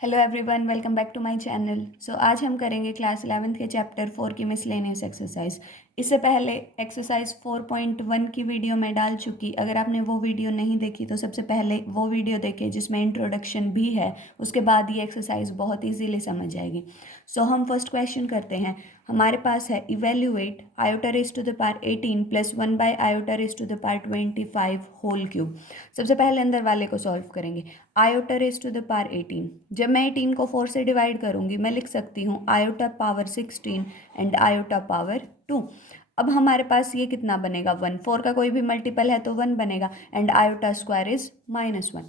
Hello everyone, welcome back to my channel. आज हम करेंगे क्लास 11th के चैप्टर 4 की मिसलेनियस एक्सरसाइज। इससे पहले एक्सरसाइज 4.1 की वीडियो मैं डाल चुकी। अगर आपने वो वीडियो नहीं देखी तो सबसे पहले वो वीडियो देखें जिसमें इंट्रोडक्शन भी है। उसके बाद ये एक्सरसाइज बहुत इजीली समझ आएगी। हम फर्स्ट क्वेश्चन करते हैं। हमारे पास है evaluate iota raise to the power 18 plus 1 by iota raise to the power 25 whole cube. सबसे पहले अंदर वाले को सॉल्व करेंगे। Iota raise to the power 18, जब मैं 18 को 4 से डिवाइड करूंगी मैं लिख सकती हूँ iota power 16 and iota power 2। अब हमारे पास ये कितना बनेगा 1। 4 का कोई भी मल्टीपल है तो 1 बनेगा एंड आयोटा स्क्वायर इज -1।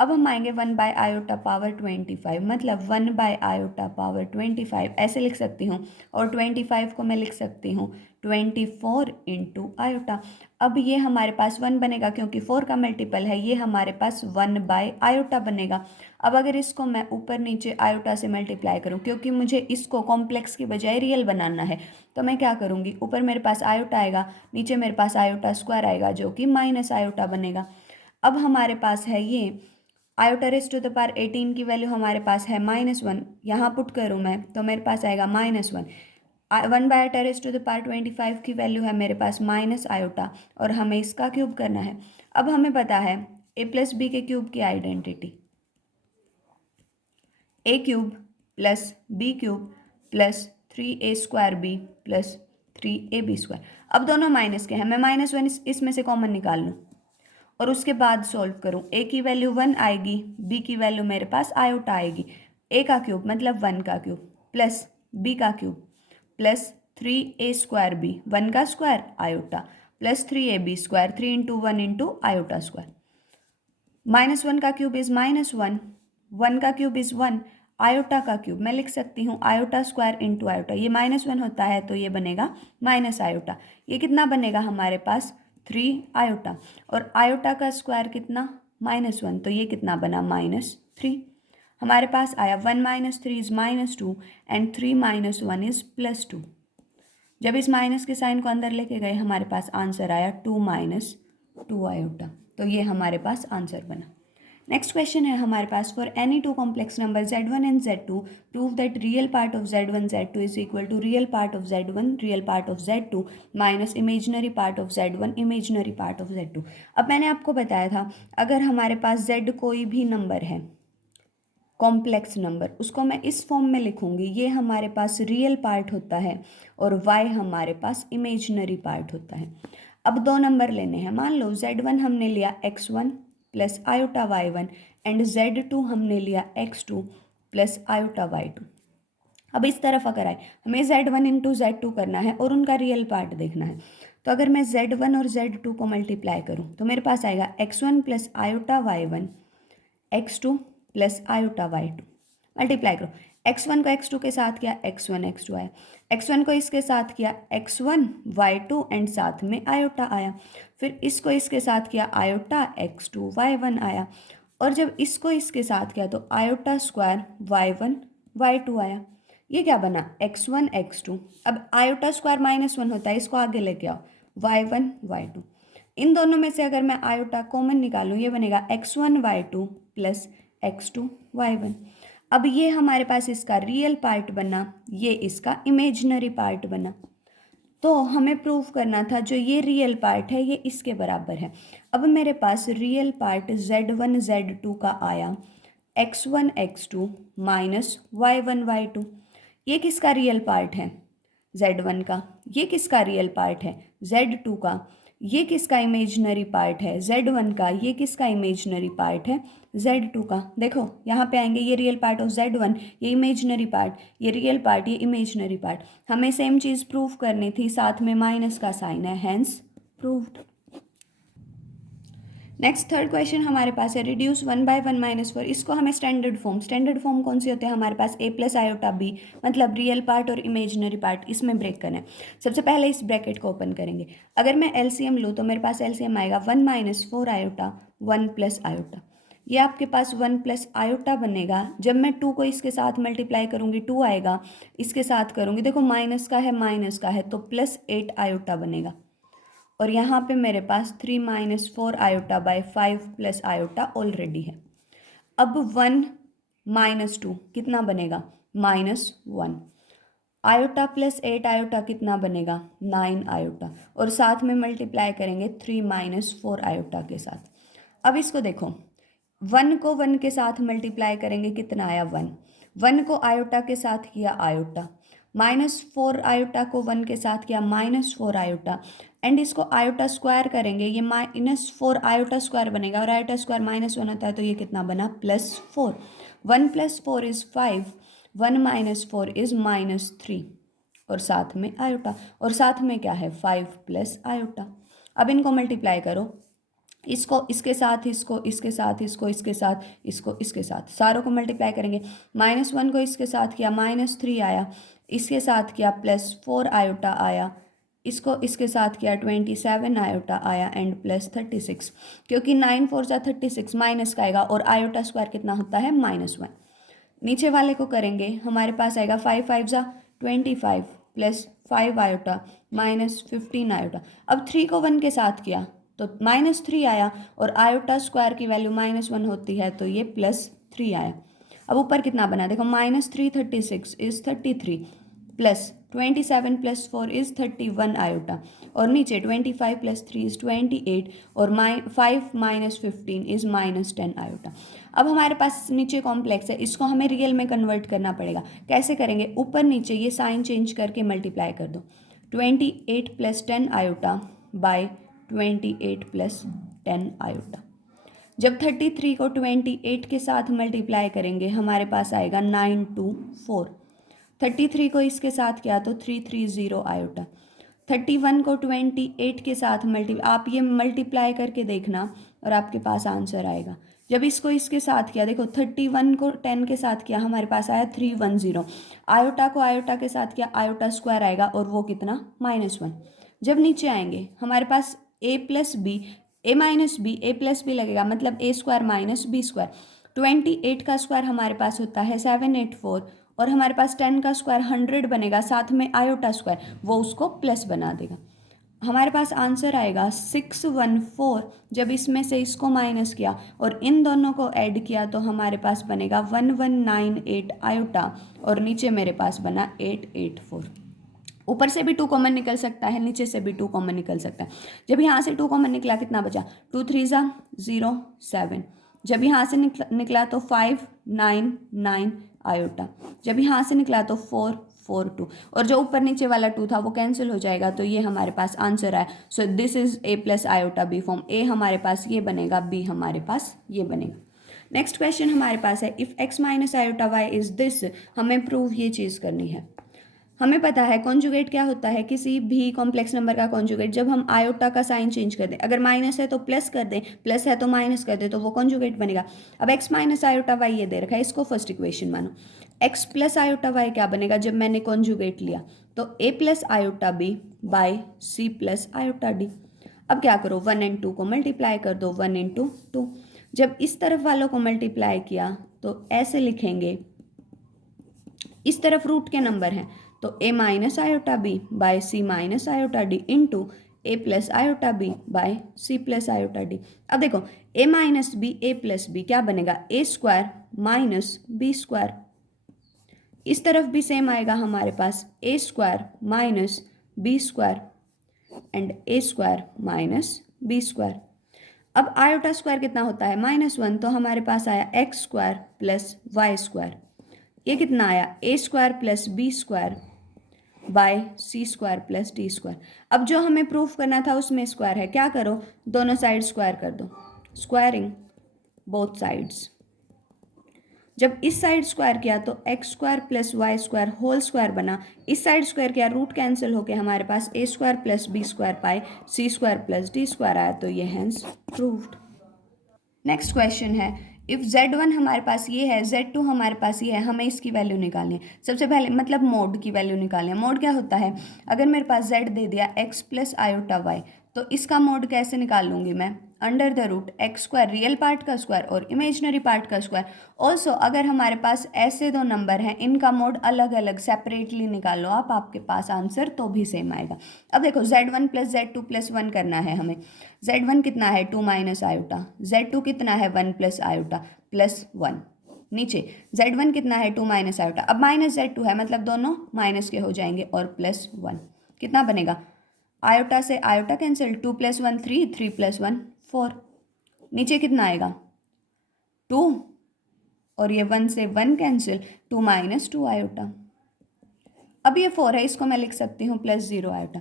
अब हम आएंगे 1 बाय आयोटा पावर 25, मतलब 1 बाय आयोटा पावर 25 ऐसे लिख सकती हूँ। और 25 को मैं लिख सकती हूँ 24 इंटू आयोटा। अब ये हमारे पास 1 बनेगा क्योंकि 4 का मल्टीपल है, ये हमारे पास 1 बाय आयोटा बनेगा। अब अगर इसको मैं ऊपर नीचे आयोटा से मल्टीप्लाई करूं, क्योंकि मुझे इसको कॉम्प्लेक्स की बजाय रियल बनाना है, तो मैं क्या करूंगी, ऊपर मेरे पास आयोटा आएगा, नीचे मेरे पास आयोटा स्क्वायर आएगा जो कि माइनस आयोटा बनेगा। अब हमारे पास है ये iota raise to the power 18 की वैल्यू हमारे पास है -1। यहाँ पुट करूँ मैं तो मेरे पास आएगा -1। 1 by iota raise to the power 25 की वैल्यू है मेरे पास माइनस आयोटा और हमें इसका क्यूब करना है। अब हमें पता है a प्लस बी के क्यूब की identity, A cube plus B cube plus 3a² B plus 3ab²। अब दोनों माइनस के हैं, मैं -1 इसमें से कॉमन निकाल लूँ और उसके बाद सॉल्व करूँ। ए की वैल्यू 1 आएगी, बी की वैल्यू मेरे पास आयोटा आएगी। ए का क्यूब मतलब 1 का क्यूब प्लस बी का क्यूब प्लस 3a² बी, 1 का square iota plus 3ab², 3 into 1 into iota square. -1 का क्यूब इज -1, 1 का क्यूब इज 1, आयोटा का क्यूब मैं लिख सकती हूँ आयोटा स्क्वायर इंटू आयोटा। ये -1 होता है तो ये बनेगा माइनस आयोटा। ये कितना बनेगा हमारे पास 3 आयोटा, और आयोटा का स्क्वायर कितना -1, तो ये कितना बना -3। हमारे पास आया 1 - 3 इज -2 एंड 3 - 1 इज +2। जब इस माइनस के साइन को अंदर लेके गए हमारे पास आंसर आया 2 - 2 आयोटा। तो ये हमारे पास आंसर बना। नेक्स्ट क्वेश्चन है हमारे पास, for any two complex number z1 and z2 prove that real part of z1 z2 is equal to real part of z1 real part of z2 minus imaginary part of z1 imaginary part of z2। अब मैंने आपको बताया था अगर हमारे पास z कोई भी number है कॉम्प्लेक्स नंबर, उसको मैं इस फॉर्म में लिखूंगी, ये हमारे पास रियल पार्ट होता है और y हमारे पास इमेजनरी पार्ट होता है। अब दो नंबर लेने हैं, मान लो z1 हमने लिया x1 plus iota y1 and z2 हमने लिया x2 प्लस आयोटा y2। अब इस तरफ अगर आए हमें z1 इंटू z2 करना है और उनका रियल पार्ट देखना है, तो अगर मैं z1 और z2 को मल्टीप्लाई करूँ तो मेरे पास आएगा x1 plus iota y1 x2 plus iota y2। Multiply करो, x1 को x2 के साथ किया x1 x2 आया, x1 को इसके साथ किया x1 y2 एंड साथ में आयोटा आया, फिर इसको इसके साथ किया आयोटा x2 y1 आया, और जब इसको इसके साथ किया तो आयोटा स्क्वायर y1 y2 आया। ये क्या बना x1 x2। अब आयोटा स्क्वायर -1 होता है, इसको आगे लेके आओ y1 y2। इन दोनों में से अगर मैं आयोटा कॉमन निकालूं ये बनेगा x1 y2 plus x2 y1। अब ये हमारे पास इसका रियल पार्ट बना, ये इसका इमेजिनरी पार्ट बना। तो हमें प्रूव करना था जो ये रियल पार्ट है ये इसके बराबर है। अब मेरे पास रियल पार्ट z1 z2 का आया x1 x2 minus y1 y2। ये किसका रियल पार्ट है z1 का, ये किसका रियल पार्ट है z2 का, ये किसका इमेजिनरी पार्ट है z1 का, ये किसका इमेजिनरी पार्ट है z2 का। देखो यहाँ पे आएंगे, ये रियल पार्ट ऑफ z1, ये इमेजिनरी पार्ट, ये रियल पार्ट, ये इमेजिनरी पार्ट। हमें सेम चीज़ प्रूव करनी थी, साथ में माइनस का साइन है, hence proved. Next third question हमारे पास है रिड्यूस 1 बाय 1 माइनस 4। इसको हमें स्टैंडर्ड फॉर्म कौन सी होते हैं हमारे पास, a प्लस आयोटा b, मतलब रियल पार्ट और इमेजिनरी पार्ट, इसमें ब्रेक करना है। सबसे पहले इस ब्रैकेट को ओपन करेंगे। अगर मैं एलसीएम लूँ तो मेरे पास एलसीएम आएगा 1 - 4 आयोटा 1 प्लस आयोटा। ये आपके पास 1 प्लस आयोटा बनेगा। जब मैं 2 को इसके साथ मल्टीप्लाई करूँगी 2 आएगा, इसके साथ करूँगी देखो माइनस का है तो +8 आयोटा बनेगा, और यहाँ पे मेरे पास 3 - 4 iota by 5 plus iota already है। अब 1 -2 कितना बनेगा? -1। आयोटा प्लस 8 आयोटा कितना बनेगा? 9 आयोटा। और साथ में मल्टीप्लाई करेंगे 3 - 4 आयोटा के साथ। अब इसको देखो, 1 को 1 के साथ मल्टीप्लाई करेंगे, कितना आया? 1। 1 को आयोटा के साथ किया आयोटा, -4 आयोटा को 1 के साथ किया -4 आयोटा, एंड इसको आयोटा स्क्वायर करेंगे, ये -4 आयोटा स्क्वायर बनेगा, और आयोटा स्क्वायर -1 होता है, तो ये कितना बना? +4। 1 + 4 इज़ 5, 1 - 4 इज़ -3, और साथ में आयोटा, और साथ में क्या है? 5 + आयोटा। अब इनको मल्टीप्लाई करो, इसको इसके साथ, इसको इसके साथ, इसको इसके साथ, इसको इसके साथ, सारों को मल्टीप्लाई करेंगे। -1 को इसके साथ किया -3 आया, इसके साथ किया +4 आयोटा आया, इसको इसके साथ किया 27 आयोटा आया, एंड +36, क्योंकि 9 4 जा 36 माइनस का आएगा, और आयोटा स्क्वायर कितना होता है? -1। नीचे वाले को करेंगे, हमारे पास आएगा 5 5 जा 25 +5 आयोटा -15 आयोटा। अब 3 को 1 के साथ किया तो -3 आया, और आयोटा स्क्वायर की वैल्यू -1 होती है, तो ये +3 आया। अब ऊपर कितना बना? देखो, -3 36 इज़ 33, +27 + 4 इज़ 31 आयोटा, और नीचे 25 + 3 इज़ 28, और 5 - 15 इज़ -10 आयोटा। अब हमारे पास नीचे कॉम्प्लेक्स है, इसको हमें रियल में कन्वर्ट करना पड़ेगा। कैसे करेंगे? ऊपर नीचे ये साइन चेंज करके मल्टीप्लाई कर दो। 28 + 10 आयोटा बाय 28 + 10 आयोटा। जब 33 को 28 के साथ मल्टीप्लाई करेंगे, हमारे पास आएगा 924। 33 को इसके साथ किया तो 330 आयोटा। 31 को 28 के साथ आप ये मल्टीप्लाई करके देखना, और आपके पास आंसर आएगा। जब इसको इसके साथ किया, देखो 31 को 10 के साथ किया, हमारे पास आया 310। आयोटा को आयोटा के साथ किया, आयोटा स्क्वायर आएगा, और वो कितना? -1। जब नीचे आएंगे, हमारे पास a + b, a - b, a + b लगेगा, मतलब a² - b²। 28 का स्क्वायर हमारे पास होता है 784, और हमारे पास 10 का स्क्वायर 100 बनेगा, साथ में आयोटा स्क्वायर, वो उसको प्लस बना देगा। हमारे पास आंसर आएगा 614। जब इसमें से इसको माइनस किया और इन दोनों को ऐड किया, तो हमारे पास बनेगा 1198 आयोटा, और नीचे मेरे पास बना 884। ऊपर से भी 2 कॉमन निकल सकता है, नीचे से भी 2 कॉमन निकल सकता है। जब यहाँ से 2 कॉमन निकला, कितना बचा? 2 3 ज़ा 0 7। जब यहाँ से निकला तो 5 9 9 आयोटा। जब यहाँ से निकला तो 4 4 2, और जो ऊपर नीचे वाला 2 था वो कैंसिल हो जाएगा, तो ये हमारे पास आंसर आया। So this is a + iota b form. a हमारे पास ये बनेगा, b हमारे पास ये बनेगा। नेक्स्ट क्वेश्चन हमारे पास है, if x - iota y is this. हमें प्रूव ये चीज़ करनी है। हमें पता है कॉन्जुगेट क्या होता है, किसी भी कॉम्प्लेक्स नंबर का कॉन्जुगेट, जब हम आयोटा का साइन चेंज कर दें, अगर माइनस है तो प्लस कर दें, प्लस है तो माइनस कर दें, तो वो कॉन्जुगेट बनेगा। अब x - आयोटा y ये दे रखा है, इसको फर्स्ट इक्वेशन मानो। x + आयोटा y क्या बनेगा जब मैंने कॉन्जुगेट लिया? तो a + iota b by c + iota d। अब क्या करो, 1 और 2 को मल्टीप्लाई कर दो, 1 × 2। जब इस तरफ वालों को मल्टीप्लाई किया तो ऐसे लिखेंगे, इस तरफ रूट के नंबर हैं, तो a - iota b by c - iota d into a + iota b by c + iota d। अब देखो, a - b, a + b क्या बनेगा? a² - b²। इस तरफ भी सेम आएगा हमारे पास, a² - b² and a² - b²। अब आयोटा स्क्वायर कितना होता है? -1, तो हमारे पास आया x² + y²। ये कितना आया? a² + b² bye c² + d²। अब जो हमें प्रूफ करना था उसमें स्क्वायर है, क्या करो, दोनों साइड स्क्वायर कर दो, स्क्वायरिंग बोथ साइड्स। जब इस साइड स्क्वायर किया तो x² + y² होल स्क्वायर बना, इस साइड स्क्वायर किया, रूट कैंसिल होके हमारे पास a² + b² bye c² + d² आया, तो ये हैंस प्रूव्ड। नेक्स्ट क्वेश्चन है, इफ़ z1 हमारे पास ये है, z2 हमारे पास ये है, हमें इसकी वैल्यू निकालनी है। सबसे पहले मतलब मोड की वैल्यू निकालनी है। मोड क्या होता है? अगर मेरे पास z दे दिया x + आयोटा y, तो इसका मोड कैसे निकाल लूँगी मैं? √x² रियल पार्ट का स्क्वायर और इमेजनरी पार्ट का स्क्वायर। ऑल्सो अगर हमारे पास ऐसे दो नंबर हैं, इनका मोड अलग अलग सेपरेटली निकाल लो आप, आपके पास आंसर तो भी सेम आएगा। अब देखो, z1 + z2 + 1 करना है हमें। z1 कितना है? 2 - आयोटा। z2 कितना है? 1 + आयोटा +1। नीचे z1 कितना है 2 माइनस आयोटा, अब माइनस z2 है मतलब दोनों माइनस के हो जाएंगे और +1 कितना बनेगा, आयोटा से आयोटा कैंसिल, 2 + 1 3, 3 + 1 4, नीचे कितना आएगा 2 और ये 1 से 1 कैंसिल, 2 - 2 आयोटा। अब ये 4 है, इसको मैं लिख सकती हूँ +0 आयोटा।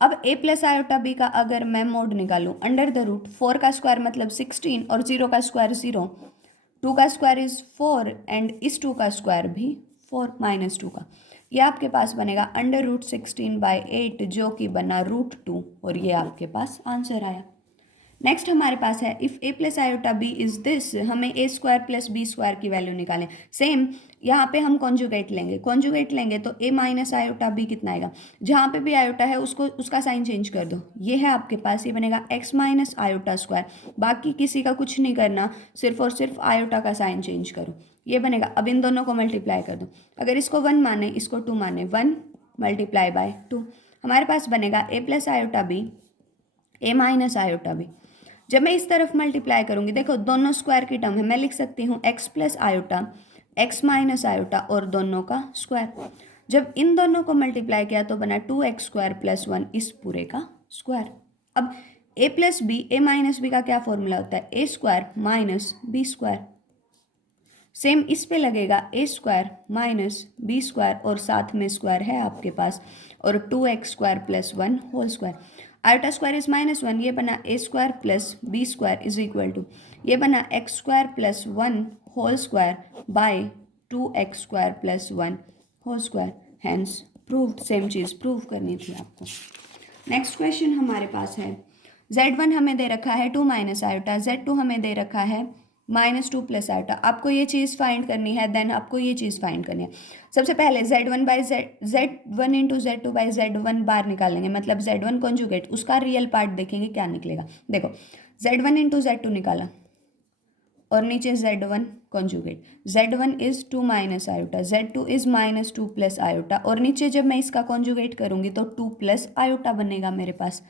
अब a + आयोटा b का अगर मैं मोड निकालूँ अंडर द रूट 4 का स्क्वायर मतलब 16 और 0 का स्क्वायर 0, 2 का स्क्वायर इज 4 एंड इस 2 का स्क्वायर भी 4 - 2 का, ये आपके पास बनेगा √16/8 जो कि बना √2 और ये आपके पास आंसर आया। नेक्स्ट हमारे पास है if a + iota b is this, हमें a² + b² की वैल्यू निकालें। सेम यहाँ पे हम कॉन्जुगेट लेंगे तो a - आयोटा b कितना आएगा, जहाँ पे भी आयोटा है उसको उसका साइन चेंज कर दो, ये है आपके पास, ये बनेगा x - आयोटा स्क्वायर, बाकी किसी का कुछ नहीं करना, सिर्फ और सिर्फ आयोटा का साइन चेंज करो, ये बनेगा। अब इन दोनों को मल्टीप्लाई कर दो, अगर इसको 1 माने इसको 2 माने, 1 × 2 हमारे पास बनेगा a + iota b, a - iota b। जब मैं इस तरफ मल्टीप्लाई करूंगी, देखो दोनों स्क्वायर की टर्म है, मैं लिख सकती हूँ x + आयोटा, x - आयोटा और दोनों का स्क्वायर। जब इन दोनों को मल्टीप्लाई किया तो बना 2x² + 1 इस पूरे का स्क्वायर। अब a + b, a - b का क्या फॉर्मूला होता है, a² - b²। सेम इस पे लगेगा a² - b² और साथ में स्क्वायर है आपके पास और 2x² + 1 whole square. Iota square is -1, ये बना a² + b² is equal to, ये बना x² + 1 whole square by 2x² + 1 whole square, hence proved. Same चीज़ प्रूव करनी थी आपको। नेक्स्ट क्वेश्चन हमारे पास है z1 हमें दे रखा है 2 - आयोटा, z2 हमें दे रखा है -2 + आयोटा। आपको ये चीज़ फाइंड करनी है, देन आपको ये चीज़ फाइंड करनी है। सबसे पहले z1 × z2/z1 बार निकालेंगे, मतलब z1 कॉन्जुगेट, उसका रियल पार्ट देखेंगे क्या निकलेगा। देखो z1 × z2 निकाला और नीचे z1 conjugate, z1 is 2 - iota, z2 is -2 + iota और नीचे जब मैं इसका कॉन्जुगेट करूँगी तो 2 + आयोटा बनेगा मेरे पास।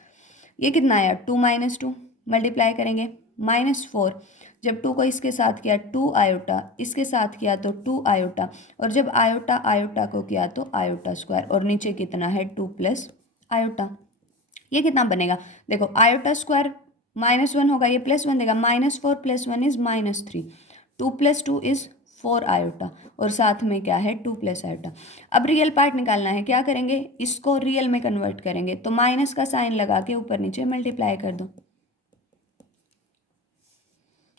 ये कितना आया 2 - 2, मल्टीप्लाई करेंगे -4, जब 2 को इसके साथ किया 2 आयोटा, इसके साथ किया तो 2 आयोटा और जब आयोटा आयोटा को किया तो आयोटा स्क्वायर और नीचे कितना है 2 + आयोटा। ये कितना बनेगा, देखो आयोटा स्क्वायर -1 होगा, ये +1 देगा, -4 + 1 इज -3, 2 + 2 इज 4 आयोटा और साथ में क्या है 2 + आयोटा। अब रियल पार्ट निकालना है, क्या करेंगे, इसको रियल में कन्वर्ट करेंगे तो माइनस का साइन लगा के ऊपर नीचे मल्टीप्लाई कर दो,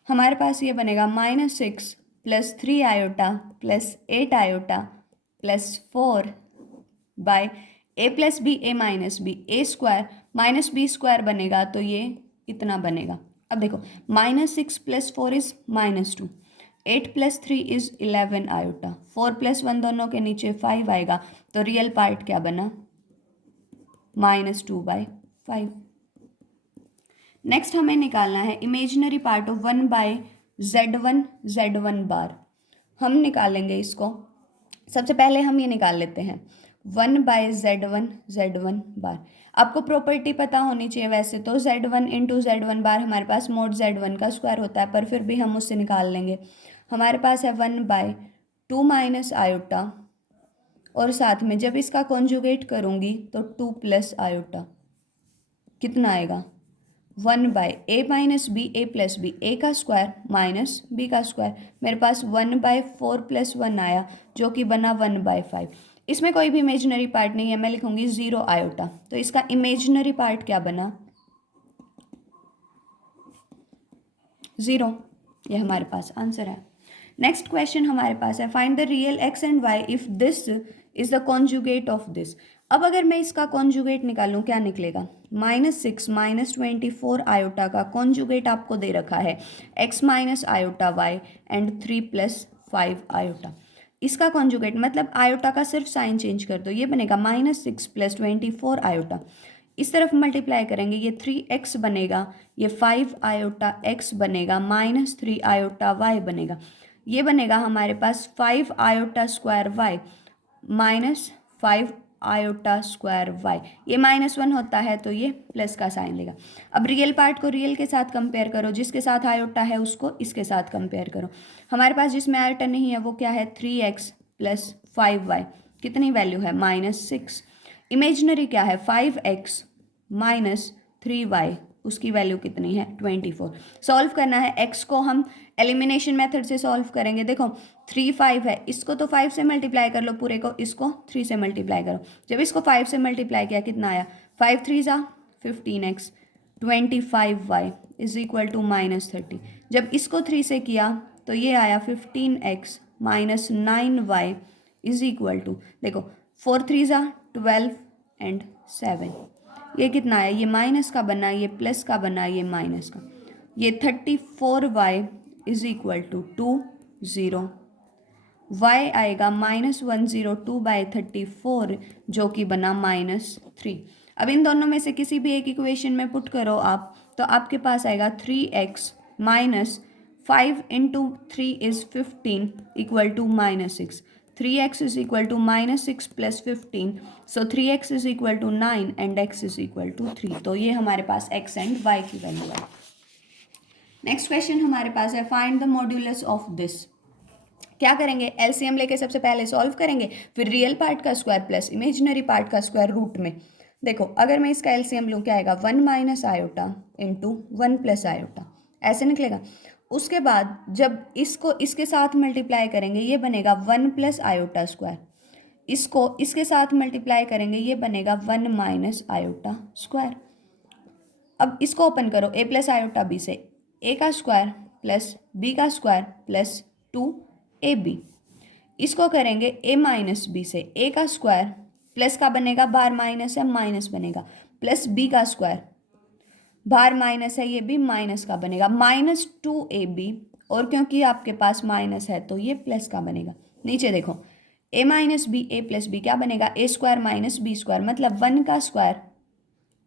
हमारे पास ये बनेगा -6 + 3 iota + 8 iota + 4 by a + b, a - b, a² - b² बनेगा तो ये इतना बनेगा। अब देखो -6 + 4 इज -2, 8 + 3 इज 11 आयोटा, 4 + 1 दोनों के नीचे 5 आएगा तो रियल पार्ट क्या बना -2/5। नेक्स्ट हमें निकालना है इमेजिनरी पार्ट ऑफ 1/z1 बार। हम निकालेंगे इसको, सबसे पहले हम ये निकाल लेते हैं 1/z1 बार। आपको प्रॉपर्टी पता होनी चाहिए, वैसे तो z1 × z1 बार हमारे पास मोड z1 का स्क्वायर होता है, पर फिर भी हम उससे निकाल लेंगे। हमारे पास है 1/2 - आयोटा और साथ में जब इसका कॉन्जुगेट करूँगी तो 2 + आयोटा, कितना आएगा 1/a - b, a + b, a का स्क्वायर -b का स्क्वायर, मेरे पास 1/4 + 1 आया जो कि बना 1/5। इसमें कोई भी इमेजिनरी पार्ट नहीं है, मैं लिखूंगी 0 आयोटा, तो इसका इमेजिनरी पार्ट क्या बना 0, ये हमारे पास आंसर है। नेक्स्ट क्वेश्चन हमारे पास है find the real x and y if this is the conjugate of this. अब अगर मैं इसका कॉन्जुगेट निकालूं क्या निकलेगा, -6 - 24 आयोटा का कॉन्जुगेट आपको दे रखा है x - iota y and 3 + 5 iota. इसका कॉन्जुगेट मतलब आयोटा का सिर्फ साइन चेंज कर दो, ये बनेगा -6 + 24 आयोटा, इस तरफ मल्टीप्लाई करेंगे ये 3x बनेगा, ये 5 आयोटा x बनेगा, -3 आयोटा y बनेगा, ये बनेगा हमारे पास 5 iota square y -5 iota square y, ये -1 होता है तो ये प्लस का साइन लेगा। अब रियल पार्ट को रियल के साथ कंपेयर करो, जिसके साथ आयोटा है उसको इसके साथ कंपेयर करो। हमारे पास जिसमें आयोटा नहीं है वो क्या है, 3x प्लस 5y, कितनी वैल्यू है, -6। इमेजनरी क्या है, 5x माइनस 3y, उसकी वैल्यू कितनी है, 24। सॉल्व करना है, x को हम एलिमिनेशन मेथड से सॉल्व करेंगे। देखो 3 5 है, इसको तो 5 से मल्टीप्लाई कर लो पूरे को, इसको 3 से मल्टीप्लाई करो। जब इसको 5 से मल्टीप्लाई किया कितना आया, 5 3 ज़ा 15x, 25y is equal to -30। जब इसको 3 से किया तो ये आया 15x minus 9y is equal to, देखो 4 3 ज़ा 12 एंड 7, ये कितना है, ये माइनस का बना, ये प्लस का बना, ये माइनस का, ये 34y is equal to 20। y आएगा -102/34 जो कि बना -3। अब इन दोनों में से किसी भी एक इक्वेशन में पुट करो आप, तो आपके पास आएगा 3x minus 5 into 3 is 15 equal to -6। 3x is equal to -6 plus 15, so 3x is equal to 9 and x is equal to 3। तो ये हमारे पास x एंड y की वैल्यू है। नेक्स्ट क्वेश्चन हमारे पास है, find the modulus of this. क्या करेंगे, एलसीएम लेके सबसे पहले सॉल्व करेंगे, फिर रियल पार्ट का स्क्वायर प्लस इमेजिनरी पार्ट का स्क्वायर रूट में। देखो अगर मैं इसका एलसीएम लूँ क्या आएगा, 1 minus iota into 1 plus iota, ऐसे निकलेगा। उसके बाद जब इसको इसके साथ मल्टीप्लाई करेंगे ये बनेगा 1 प्लस आयोटा स्क्वायर, इसको इसके साथ मल्टीप्लाई करेंगे ये बनेगा 1 माइनस आयोटा स्क्वायर। अब इसको ओपन करो, ए प्लस आयोटा बी से ए का स्क्वायर प्लस बी का स्क्वायर प्लस 2ab, इसको करेंगे a माइनस बी से a का स्क्वायर प्लस का बनेगा, बाहर माइनस है माइनस बनेगा, प्लस b का स्क्वायर, बाहर माइनस है ये भी माइनस का बनेगा, -2ab, और क्योंकि आपके पास माइनस है तो ये प्लस का बनेगा। नीचे देखो a minus b, a plus b क्या बनेगा, a square minus B square, मतलब 1 का स्क्वायर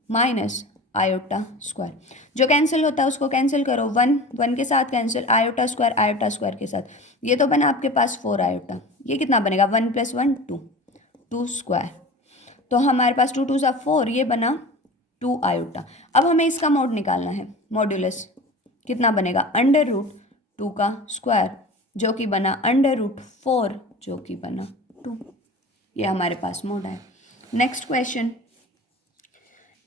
माइनस आयोटा स्क्वायर, जो कैंसिल होता है उसको कैंसिल करो, 1 1 के साथ कैंसिल, आयोटा स्क्वायर के साथ, ये तो बना आपके पास 4 आयोटा, ये कितना बनेगा 1 + 1 2 स्क्वायर, तो हमारे पास 2 2 सा 4, ये बना 2 आयोटा। अब हमें इसका मोड निकालना है, मॉड्यूलस कितना बनेगा, √2 का स्क्वायर जो कि बना √4 जो कि बना 2, ये हमारे पास मोड है। Next question,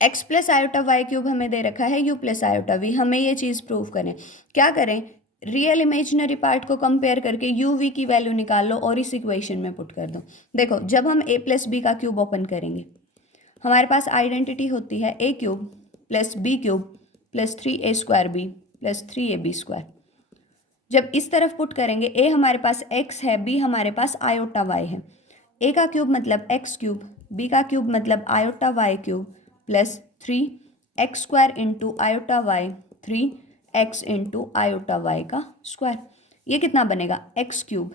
x plus iota y cube हमें दे रखा है u प्लस आयोटा v, हमें ये चीज़ प्रूव करें। क्या करें, रियल इमेजिनरी पार्ट को कंपेयर करके u v की वैल्यू निकाल लो और इस इक्वेशन में पुट कर दो। देखो जब हम a प्लस बी का क्यूब ओपन करेंगे हमारे पास आइडेंटिटी होती है a cube plus B cube plus 3a² b plus 3ab square. जब इस तरफ पुट करेंगे a हमारे पास x है, b हमारे पास आयोटा y है, a का क्यूब मतलब x क्यूब, b का क्यूब मतलब iota y cube plus 3x² into iota y 3x into iota y का स्क्वायर, ये कितना बनेगा x क्यूब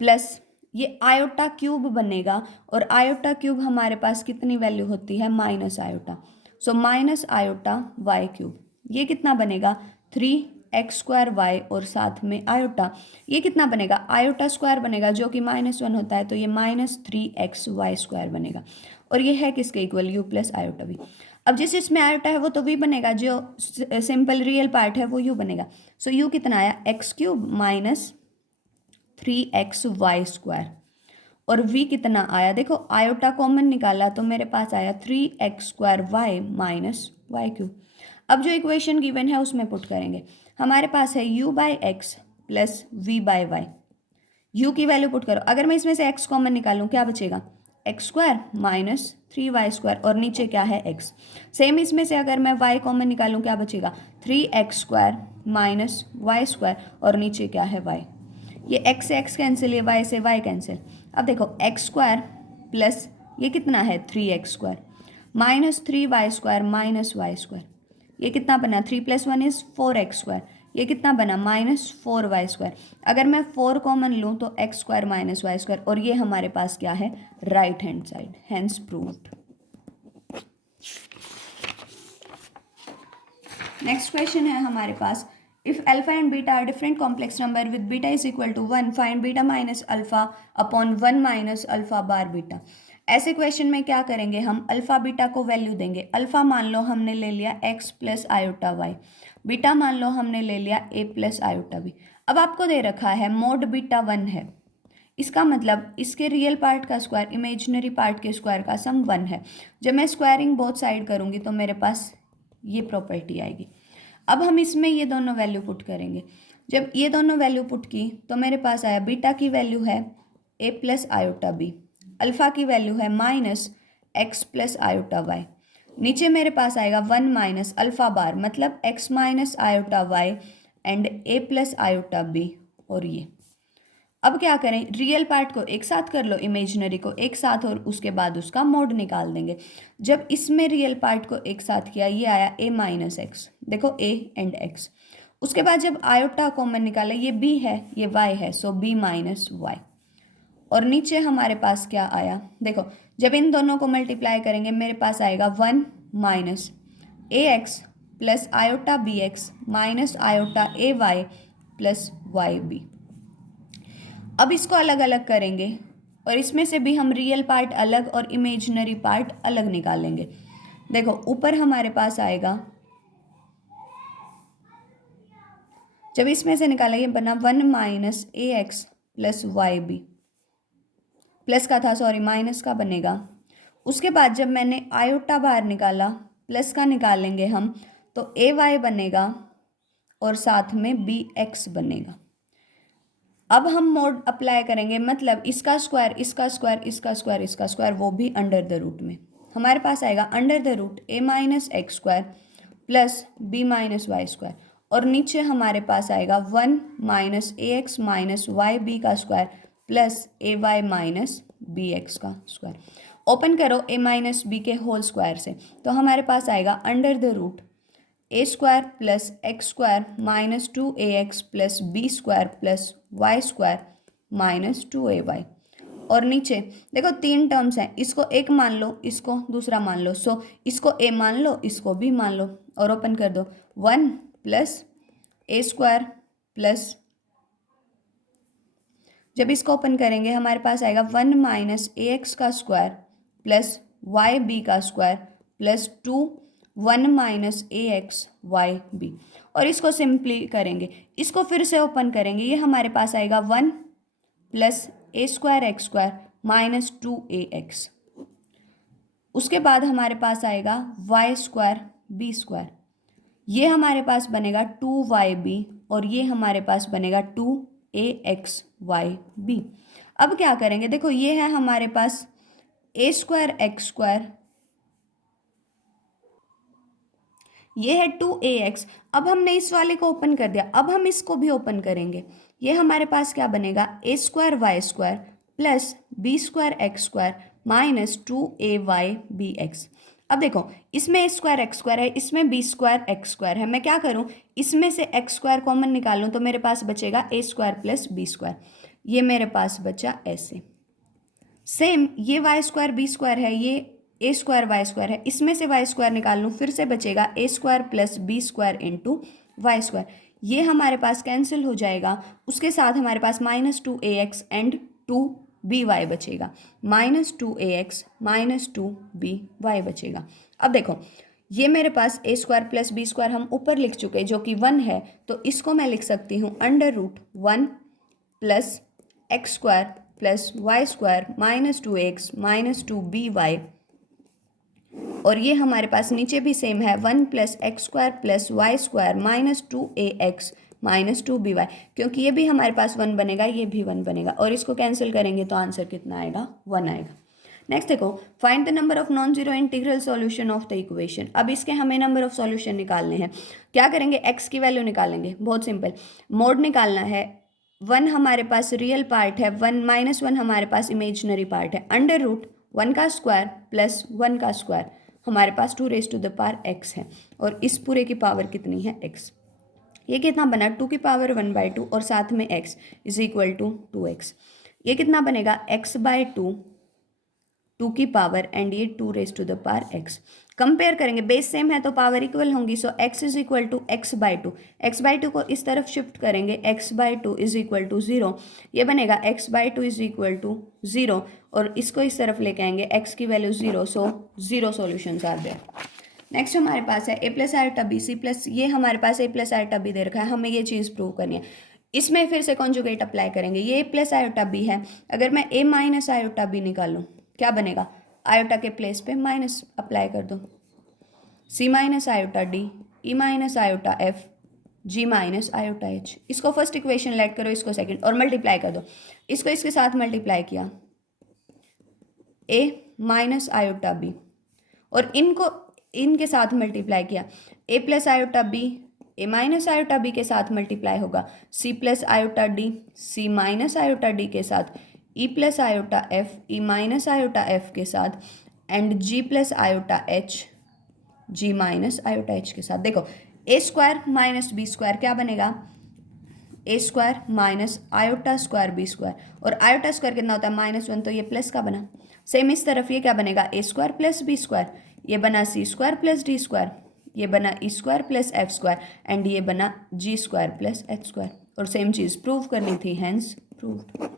प्लस ये आयोटा क्यूब बनेगा, और आयोटा क्यूब हमारे पास कितनी वैल्यू होती है, minus iota, so minus iota y cube, ये कितना बनेगा 3x² y और साथ में आयोटा, ये कितना बनेगा आयोटा स्क्वायर बनेगा जो कि -1 होता है, तो ये -3xy² बनेगा, और ये है किसके equal, u plus iota v। अब जिस इसमें आयोटा है वो तो v बनेगा, जो सिंपल रियल पार्ट है वो u बनेगा, सो u कितना आया x³ माइनस 3xy², और v कितना आया, देखो आयोटा कॉमन निकाला तो मेरे पास आया 3x² माइनस y³। अब जो इक्वेशन गिवन है उसमें पुट करेंगे, हमारे पास है u/x प्लस v/y, u की वैल्यू पुट करो, अगर मैं इसमें से x कॉमन निकालूं क्या बचेगा, x² माइनस 3y² और नीचे क्या है x। सेम इसमें से अगर मैं y कॉमन निकालूं क्या बचेगा, 3x² माइनस y² और नीचे क्या है y। ये x से x कैंसिल, ये y से y कैंसिल। अब देखो x² प्लस ये कितना है 3x² minus 3y² minus y², ये कितना बना 3 + 1 इज 4x², ये कितना बना -4y²। अगर मैं 4 कॉमन लूँ तो x² माइनस y², और ये हमारे पास क्या है right hand side, hence proved. Next question है हमारे पास, if alpha and beta are different complex number with beta is equal to 1, find beta minus alpha upon 1 minus alpha bar beta. ऐसे क्वेश्चन में क्या करेंगे, हम अल्फा बीटा को value देंगे। अल्फा मान लो हमने ले लिया x plus iota Y, beta मान लो हमने ले लिया a प्लस आयोटा बी। अब आपको दे रखा है मोड बीटा 1 है, इसका मतलब इसके रियल पार्ट का स्क्वायर इमेजिनरी पार्ट के स्क्वायर का सम 1 है। जब मैं स्क्वायरिंग बोथ साइड करूँगी तो मेरे पास ये प्रॉपर्टी आएगी। अब हम इसमें ये दोनों वैल्यू पुट करेंगे। जब ये दोनों वैल्यू पुट की तो मेरे पास आया बीटा की वैल्यू है a plus iota b, alpha की वैल्यू है minus x plus iota y, नीचे मेरे पास आएगा 1 माइनस अल्फा बार मतलब x minus iota y and a plus iota b. और ये अब क्या करें, रियल पार्ट को एक साथ कर लो, इमेजिनरी को एक साथ, और उसके बाद उसका मोड निकाल देंगे। जब इसमें रियल पार्ट को एक साथ किया ये आया a माइनस एक्स, देखो a एंड x। उसके बाद जब आयोटा कॉमन निकाला ये b है ये y है, सो b माइनस वाई। और नीचे हमारे पास क्या आया, देखो जब इन दोनों को मल्टीप्लाई करेंगे मेरे पास आएगा 1 minus A X plus iota B X minus iota A Y plus Y B. अब इसको अलग अलग करेंगे और इसमें से भी हम रियल पार्ट अलग और इमेजिनरी पार्ट अलग निकालेंगे। देखो ऊपर हमारे पास आएगा, जब इसमें से निकाला ये बना 1 माइनस ए X plus Y B, plus का था सॉरी माइनस का बनेगा। उसके बाद जब मैंने आयोटा बाहर निकाला प्लस का निकालेंगे हम तो ए वाई बनेगा और साथ में बी एक्स बनेगा। अब हम मोड अप्लाई करेंगे मतलब इसका स्क्वायर इसका स्क्वायर इसका स्क्वायर इसका स्क्वायर वो भी अंडर द रूट में। हमारे पास आएगा under the root a minus x square plus b minus y square, और नीचे हमारे पास आएगा 1 माइनस ए एक्स माइनस वाई बी का square plus a y minus b x का स्क्वायर। ओपन करो ए माइनस बी के होल स्क्वायर से तो हमारे पास आएगा under the root a square plus x square minus 2ax plus B square plus y square minus 2ay। और नीचे देखो 3 टर्म्स हैं, इसको एक मान लो इसको दूसरा मान लो, सो इसको a मान लो इसको b मान लो और ओपन कर दो 1 प्लस ए स्क्वायर प्लस, जब इसको ओपन करेंगे हमारे पास आएगा 1 माइनस ए एक्स का स्क्वायर प्लस वाई बी का स्क्वायर प्लस 1 माइनस ए एक्स वाई बी। और इसको सिंपली करेंगे, इसको फिर से ओपन करेंगे, ये हमारे पास आएगा 1 plus A square X square minus 2ax। उसके बाद हमारे पास आएगा वाई स्क्वायर बी स्क्वायर, ये हमारे पास बनेगा 2yb और ये हमारे पास बनेगा 2axyb। अब क्या करेंगे, देखो ये है हमारे पास ए स्क्वायर एक्स स्क्वायर, ये है 2ax। अब हमने इस वाले को ओपन कर दिया, अब हम इसको भी ओपन करेंगे, ये हमारे पास क्या बनेगा A square Y square plus B square X square minus 2ayb(x). अब देखो इसमें ए स्क्वायर एक्स स्क्वायर है, इसमें बी स्क्वायर एक्स स्क्वायर है, मैं क्या करूँ इसमें से एक्स स्क्वायर कॉमन निकाल लूँ तो मेरे पास बचेगा A square plus B square, ये मेरे पास बचा ऐसे। सेम ये वाई स्क्वायर बी स्क्वायर है, ये ए स्क्वायर वाई स्क्वायर है, इसमें से वाई स्क्वायर निकाल लूँ फिर से बचेगा A square plus B square into Y square, ये हमारे पास कैंसिल हो जाएगा। उसके साथ हमारे पास माइनस 2ax एंड 2by बचेगा, माइनस 2ax माइनस 2by बचेगा। अब देखो ये मेरे पास ए स्क्वायर प्लस बी स्क्वायर हम ऊपर लिख चुके जो कि 1 है, तो इसको मैं लिख सकती हूँ under root 1 plus x square plus y square minus 2x minus 2by। और ये हमारे पास नीचे भी सेम है 1 plus x square plus y square minus 2ax minus 2by, क्योंकि ये भी हमारे पास 1 बनेगा ये भी 1 बनेगा, और इसको कैंसिल करेंगे तो आंसर कितना आएगा 1 आएगा। नेक्स्ट देखो find the number of non zero integral solution of the equation. अब इसके हमें नंबर ऑफ सॉल्यूशन निकालने हैं, क्या करेंगे x की वैल्यू निकालेंगे, बहुत सिंपल, मोड निकालना है। 1 हमारे पास रियल पार्ट है, 1 माइनस 1 हमारे पास इमेजिनरी पार्ट है, अंडर रूट 1 का स्क्वायर प्लस 1 का स्क्वायर हमारे पास 2 x है, और इस पूरे की पावर कितनी है x, ये कितना बना 2 की पावर 1/2 और साथ में x is equal to 2x, ये कितना बनेगा x/2 2 की पावर एंड ये 2 raise to the power x। Compare करेंगे, बेस सेम है तो पावर इक्वल होंगी, so x is equal to x by two. X by two को इस तरफ शिफ्ट करेंगे, x by two is equal to 0, ये बनेगा x by two is equal to 0, और इसको इस तरफ लेके आएंगे, x की value 0, so 0 solutions are there. Next हमारे पास है ए plus iota b c plus, ये हमारे पास ए प्लस आयोटा बी दे रखा है, हमें ये चीज़ प्रूव करनी है। इसमें फिर से कॉन्जुगेट अप्लाई करेंगे, ये ए प्लस आयोटा बी है, अगर मैं ए माइनस आयोटा बी निकालूँ क्या बनेगा, आयोटा के प्लेस पे माइनस अप्लाई कर दो, सी माइनस आयोटा डी, ई माइनस आयोटा एफ, जी माइनस आयोटा एच। इसको फर्स्ट इक्वेशन लेट करो, इसको सेकंड, और मल्टीप्लाई कर दो, इसको इसके साथ मल्टीप्लाई किया, ए माइनस आयोटा बी, और इनको इनके साथ मल्टीप्लाई किया, A plus iota B A minus iota B के साथ मल्टीप्लाई होगा, C plus iota D C minus iota D के साथ, E plus iota F E minus iota F के साथ, and G plus iota H G minus iota H के साथ। देखो A square minus B square क्या बनेगा, A square minus iota square B square, और आयोटा स्क्वायर कितना होता है -1, तो ये प्लस का बना। सेम इस तरफ ये क्या बनेगा, A square plus B square, ये बना C square plus D square, ये बना E square plus F square, and ये बना G square plus H square, और सेम चीज़ प्रूव करनी थी, हैंस प्रूव्ड।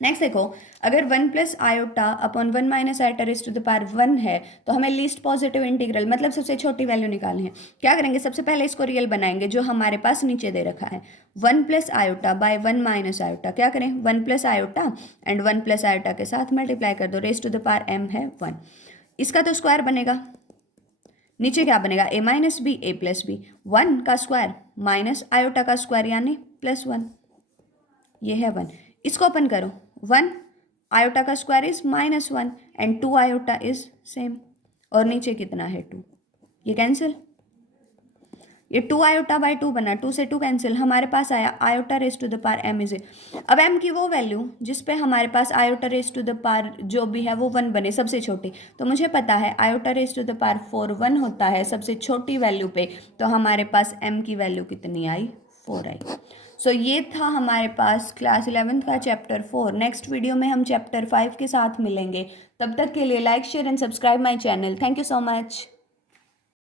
नेक्स्ट देखो, अगर 1 plus iota upon 1 minus iota raise to the power 1 है, तो हमें लीस्ट पॉजिटिव इंटीग्रल मतलब सबसे छोटी वैल्यू निकालनी है। क्या करेंगे, सबसे पहले इसको रियल बनाएंगे जो हमारे पास नीचे दे रखा है, 1 plus iota by 1 minus iota. क्या करें, 1 plus iota and 1 plus iota के साथ मल्टीप्लाई कर दो, raise to the power m है 1। इसका तो स्क्वायर बनेगा, नीचे क्या बनेगा, a minus b a plus b, 1 का स्क्वायर माइनस आयोटा का स्क्वायर यानी +1, ये है 1। इसको ओपन करो, 1 आयोटा का square is -1 and 2 iota is same, और नीचे कितना है 2, ये कैंसिल, ये 2 आयोटा बाई 2 बना, 2 से 2 कैंसिल, हमारे पास आया iota raise to the power m is. अब m की वो वैल्यू जिस पे हमारे पास iota raise to the power जो भी है वो 1 बने, सबसे छोटी, तो मुझे पता है iota raise to the power 4 1 होता है सबसे छोटी वैल्यू पे, तो हमारे पास m की वैल्यू कितनी आई, 4 आई। सो ये था हमारे पास क्लास 11th का चैप्टर 4। नेक्स्ट वीडियो में हम चैप्टर 5 के साथ मिलेंगे, तब तक के लिए like share and subscribe my channel. Thank you so much.